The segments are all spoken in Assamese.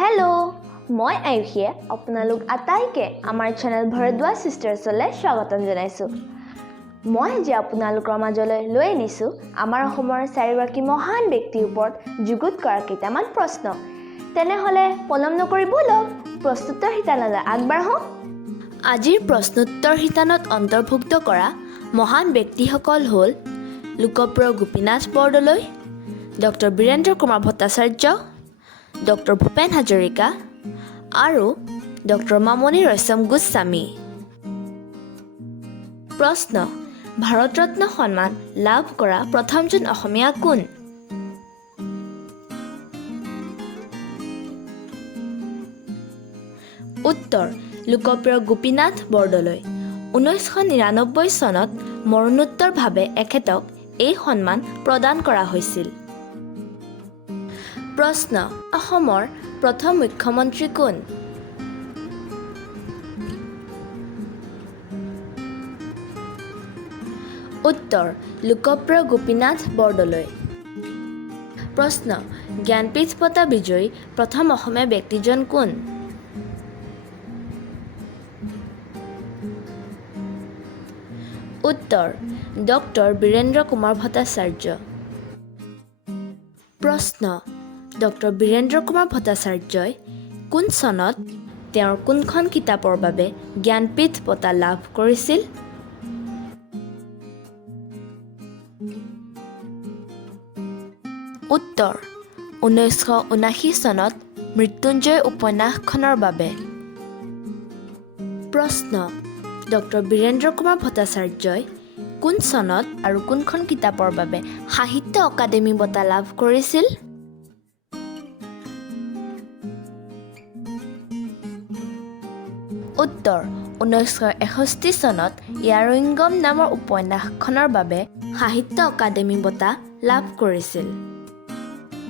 হেল্ল' মই আয়ুষিয়ে আপোনালোক আটাইকে আমাৰ চেনেল ভৰদ্বাজ চিষ্টাৰ্ছলৈ স্বাগতম জনাইছোঁ। মই আজি আপোনালোকৰ মাজলৈ লৈ আনিছোঁ আমাৰ অসমৰ চাৰিগৰাকী মহান ব্যক্তিৰ ওপৰত যুগুত কৰা কেইটামান প্ৰশ্ন। তেনেহ'লে পলম নকৰি বলক প্ৰশ্নোত্তৰ শিতানলৈ আগবাঢ়ো। আজিৰ প্ৰশ্নোত্তৰ শিতানত অন্তৰ্ভুক্ত কৰা মহান ব্যক্তিসকল হ'ল লোকপ্ৰিয় গোপীনাথ বৰদলৈ, ডক্টৰ বীৰেন্দ্ৰ কুমাৰ ভট্টাচাৰ্য, ডক্টৰ ভূপেন হাজৰিকা আৰু ডক্টৰ মামণি ৰয়ছম গোস্বামী। প্ৰশ্ন: ভাৰত ৰত্ন সন্মান লাভ কৰা প্ৰথমজন অসমীয়া কোন? উত্তৰ: লোকপ্ৰিয় গোপীনাথ বৰদলৈ। 1999 চনত মৰণোত্তৰভাৱে এখেতক এই সন্মান প্ৰদান কৰা হৈছিল। প্ৰশ্ন: অসমৰ প্ৰথম মুখ্যমন্ত্ৰী কোন? উত্তৰ: লোকপ্ৰিয় গোপীনাথ বৰদলৈ। প্ৰশ্ন: জ্ঞানপীঠ বঁটা বিজয়ী প্ৰথম অসমীয়া ব্যক্তিজন কোন? উত্তৰ: ডক্টৰ বীৰেন্দ্ৰ কুমাৰ ভট্টাচাৰ্য। প্ৰশ্ন: ডক্টৰ বীৰেন্দ্ৰ কুমাৰ ভট্টাচাৰ্যই কোন চনত তেওঁৰ কোনখন কিতাপৰ বাবে জ্ঞানপীঠ বঁটা লাভ কৰিছিল? উত্তৰ: 1979 চনত মৃত্যুঞ্জয় উপন্যাসখনৰ বাবে। প্ৰশ্ন: ডক্টৰ বীৰেন্দ্ৰ কুমাৰ ভট্টাচাৰ্যই কোন চনত আৰু কোনখন কিতাপৰ বাবে সাহিত্য অকাডেমী বঁটা লাভ কৰিছিল? উত্তৰ: 1961 চনত য়াৰুইংগম নামৰ উপন্যাসখনৰ বাবে সাহিত্য অকাডেমী বঁটা লাভ কৰিছিল।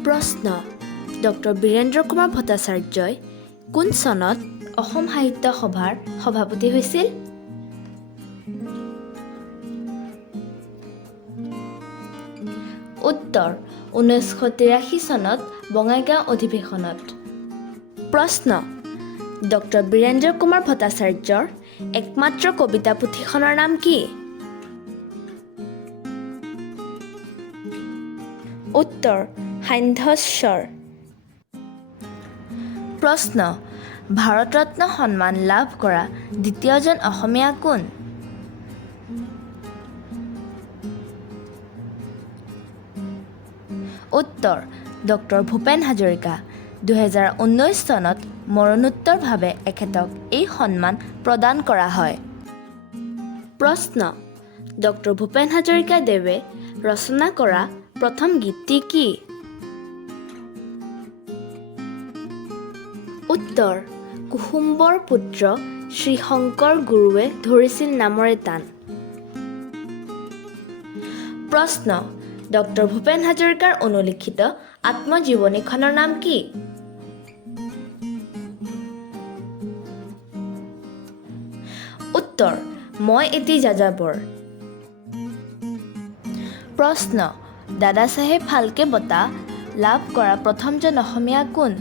প্ৰশ্ন: ডক্টৰ বীৰেন্দ্ৰ কুমাৰ ভট্টাচাৰ্যই কোন চনত অসম সাহিত্য সভাৰ সভাপতি হৈছিল? উত্তৰ: 1983 চনত বঙাইগাঁও অধিৱেশনত। প্ৰশ্ন: ডক্টৰ বীৰেন্দ্ৰ কুমাৰ ভট্টাচাৰ্যৰ একমাত্ৰ কবিতা পুথিখনৰ নাম কি? উত্তৰ: সান্ধ্যস্বৰ। প্ৰশ্ন: ভাৰত ৰত্ন সন্মান লাভ কৰা দ্বিতীয়জন অসমীয়া কোন? উত্তৰ: ডক্টৰ ভূপেন হাজৰিকা। 2019 চনত মৰণোত্তৰভাৱে এখেতক এই সন্মান প্ৰদান কৰা হয়। প্ৰশ্ন: ডক্টৰ ভূপেন হাজৰিকা দেৱে ৰচনা কৰা প্ৰথম গীতটি কি? উত্তৰ: কুসুম্বৰ পুত্ৰ শ্ৰী শংকৰ গুৰুৱে ধৰিছিল নামৰে তান। প্ৰশ্ন: ডক্টৰ ভূপেন হাজৰিকাৰ অনুলিখিত আত্মজীৱনীখনৰ নাম কি? উত্তৰ: মই এটি যাযাবৰ। প্ৰশ্ন: দাদা চাহেব ফাল্কে বঁটা লাভ কৰা প্ৰথমজন অসমীয়া কোন?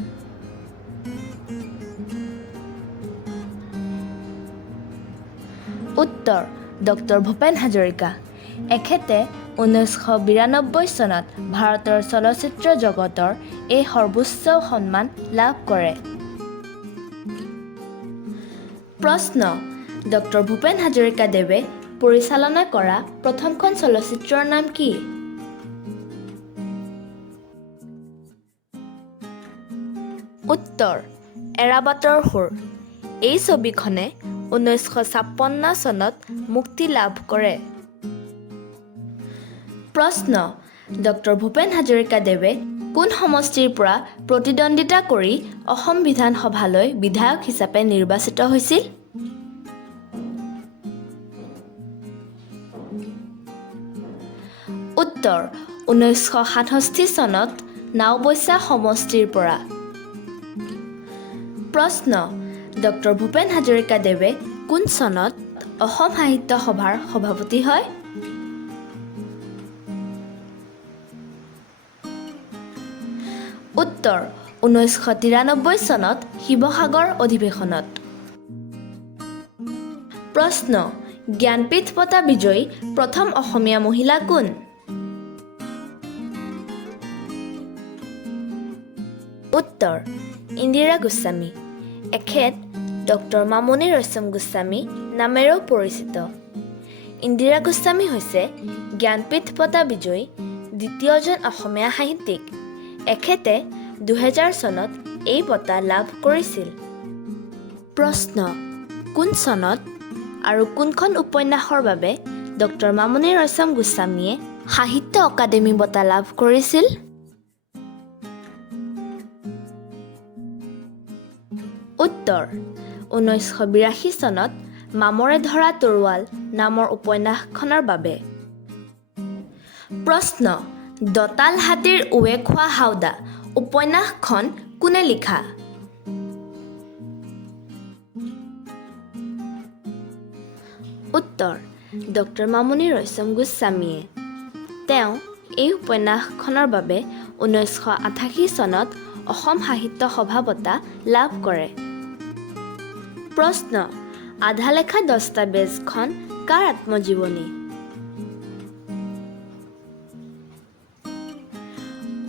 উত্তৰ: ডক্টৰ ভূপেন হাজৰিকা। এখেতে 1992 চনত ভাৰতৰ চলচ্চিত্ৰ জগতৰ এই সৰ্বোচ্চ সন্মান লাভ কৰে। প্ৰশ্ন: ডক্টৰ ভূপেন হাজৰিকা দেৱে পৰিচালনা কৰা প্ৰথমখন চলচ্চিত্ৰৰ নাম কি? উত্তৰ: এৰাবাটৰ সুৰ। এই ছবিখনে 1956 চনত মুক্তি লাভ কৰে। প্ৰশ্ন: ডক্টৰ ভূপেন হাজৰিকা দেৱে কোন সমষ্টিৰ পৰা প্ৰতিদ্বন্দ্বিতা কৰি অসম বিধানসভালৈ বিধায়ক হিচাপে নিৰ্বাচিত হৈছিল? উত্তৰ: 1967 চনত নাওবৈচা সমষ্টিৰ পৰা। প্ৰশ্ন: ডক্টৰ ভূপেন হাজৰিকা দেৱে কোন চনত অসম সাহিত্য সভাৰ সভাপতি হয়? উত্তৰ: 1993 চনত শিৱসাগৰ অধিৱেশনত। প্ৰশ্ন: জ্ঞানপীঠ বঁটা বিজয়ী প্ৰথম অসমীয়া মহিলা কোন? উত্তৰ: ইন্দিৰা গোস্বামী। এখেত ডক্টৰ মামণি ৰয়ছম গোস্বামী নামেৰেও পৰিচিত। ইন্দিৰা গোস্বামী হৈছে জ্ঞানপীঠ বঁটা বিজয়ী দ্বিতীয়জন অসমীয়া সাহিত্যিক। এখেতে 2000 চনত এই বঁটা লাভ কৰিছিল। প্ৰশ্ন: কোন চনত আৰু কোনখন উপন্যাসৰ বাবে ডক্টৰ মামণি ৰয়ছম গোস্বামীয়ে সাহিত্য অকাডেমী বঁটা লাভ কৰিছিল? উত্তৰ: 1982 চনত মামৰে ধৰা তৰোৱাল নামৰ উপন্যাসখনৰ বাবে। প্ৰশ্ন: দঁতাল হাতীৰ উৱে খোৱা হাওদা উপন্যাসখন কোনে লিখা? উত্তৰ: ডক্টৰ মামণি ৰয়ছম গোস্বামীয়ে। তেওঁ এই উপন্যাসখনৰ বাবে 1988 চনত অসম সাহিত্য সভা বঁটা লাভ কৰে। প্ৰশ্ন: আধা লেখা দস্তাবেজখন কাৰ আত্মজীৱনী?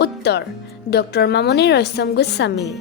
উত্তৰ: ডক্টৰ মামণি ৰয়ছম গোস্বামীৰ।